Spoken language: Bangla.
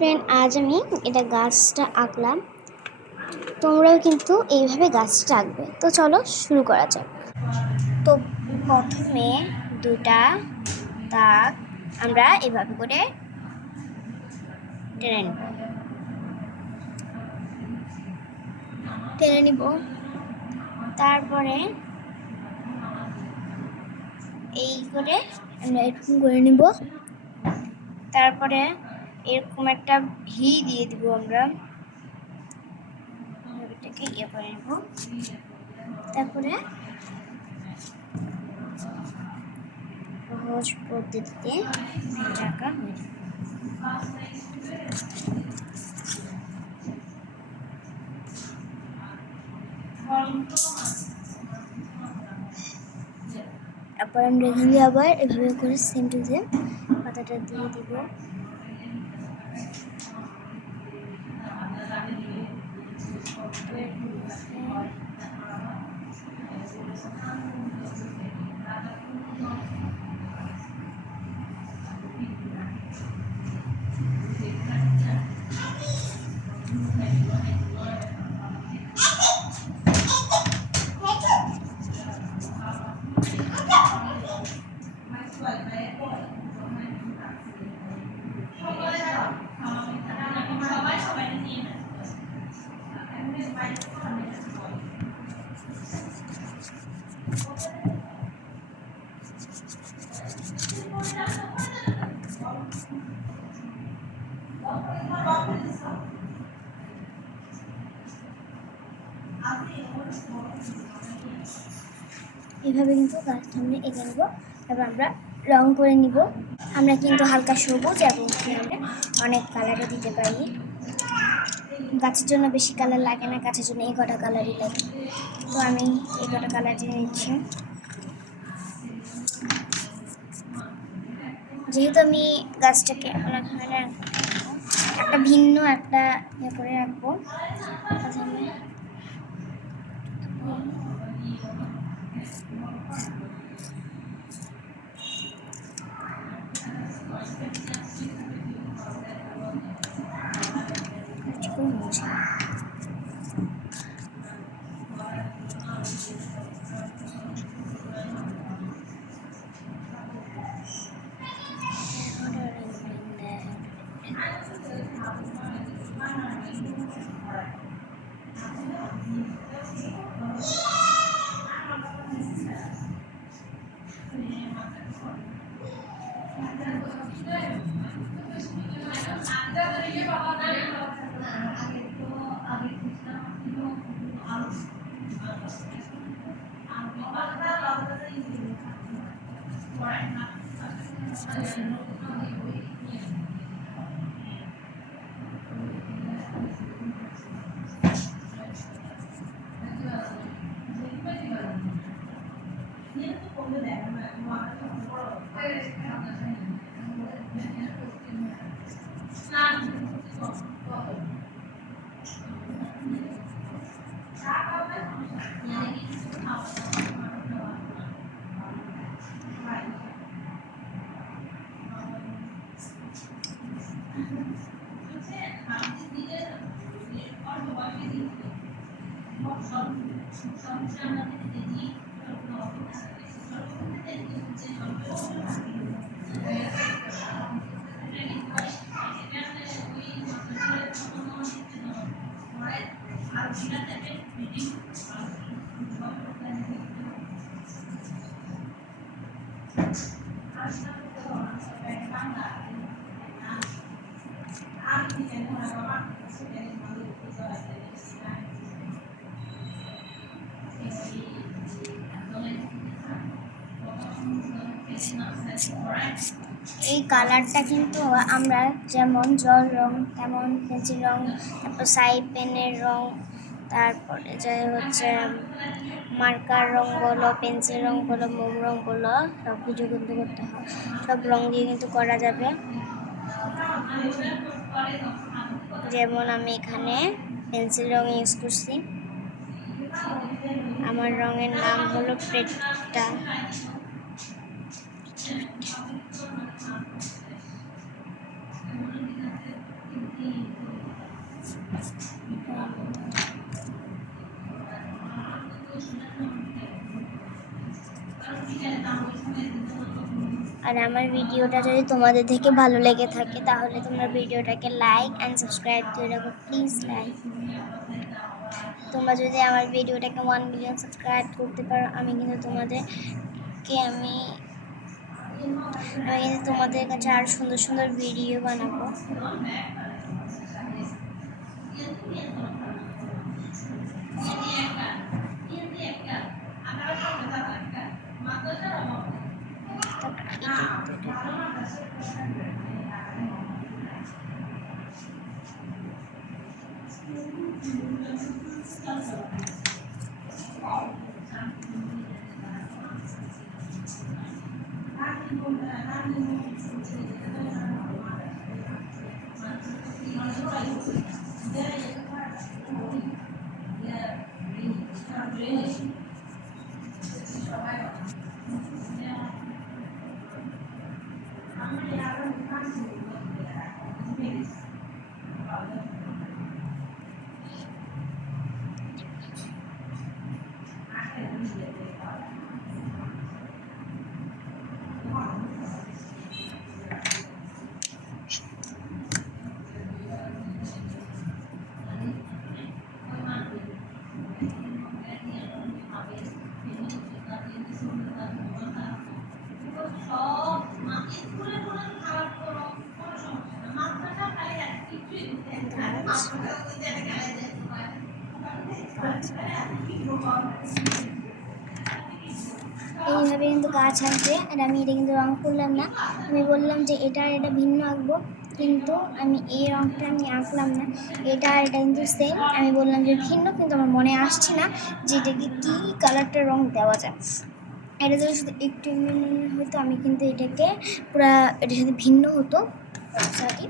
ফ্রেন্ড, আজ আমি এটা গাছটা আঁকলাম। তোমরাও কিন্তু এইভাবে গাছটা আঁকবে। তো চলো শুরু করা যাক। তো প্রথমে দুটা দাগ আমরা এভাবে করে টেনে নিব। তারপরে এই করে আমরা এরকম করে নিব। তারপরে এরকম একটা ভি দিয়ে দিব। আমরা এটাকে ইয়ে করে নেব। তারপরে সহজ পদ্ধতিতে আঁকা হয়ে যাবে। তারপর আমরা এখানে আবার এভাবে করে সেম টু সেম পাতাটা দিয়ে দিব। এভাবে কিন্তু গাছটা আমরা এঁকে নেব। তারপর আমরা রং করে নিব। আমরা কিন্তু হালকা সবুজ এবং আমরা অনেক কালারও দিতে পারি। গাছের জন্য বেশি কালার লাগে না, গাছের জন্য এই কটা কালারই লাগে। তো আমি এই কটা কালার দিয়ে নিচ্ছি। যেহেতু আমি গাছটাকে একটা ভিন্ন একটা ইয়ে করে রাখবো, এই কালারটা কিন্তু আমরা যেমন জল রং, তেমন পেন্সিল রং, তারপর সাই পেনের রং, তারপরে যাই হচ্ছে মার্কার রং বলো, পেন্সিল রং বলো, মোম রং বলো, সব কিছু কিন্তু করতে হয়। সব রং দিয়ে কিন্তু করা যাবে। যেমন আমি এখানে পেন্সিল রং ইউজ করছি। আমার রঙের নাম হলো প্রেটা। আর আমার ভিডিওটা যদি তোমাদের থেকে ভালো লেগে থাকে তাহলে তোমরা ভিডিওটাকে লাইক অ্যান্ড সাবস্ক্রাইব করে রাখো, প্লিজ লাইক। তোমরা যদি আমার ভিডিওটাকে 1 মিলিয়ন সাবস্ক্রাইব করতে পারো, আমি কিন্তু তোমাদেরকে আমি কিন্তু তোমাদের কাছে আরো সুন্দর সুন্দর ভিডিও বানাবো। এইভাবে কিন্তু গাছ আঁকবে। আর আমি এটা কিন্তু রং করলাম না, আমি বললাম যে এটা আর এটা ভিন্ন আঁকবো, কিন্তু আমি এই রংটা আমি আঁকলাম না। এটা আর এটা কিন্তু সেম, আমি বললাম যে ভিন্ন, কিন্তু আমার মনে আসছে না যে এটাকে কী কালারটা রং দেওয়া যায়। এটা যদি শুধু একটু হতো আমি কিন্তু এটাকে পুরা এটার সাথে ভিন্ন হতো। সরি।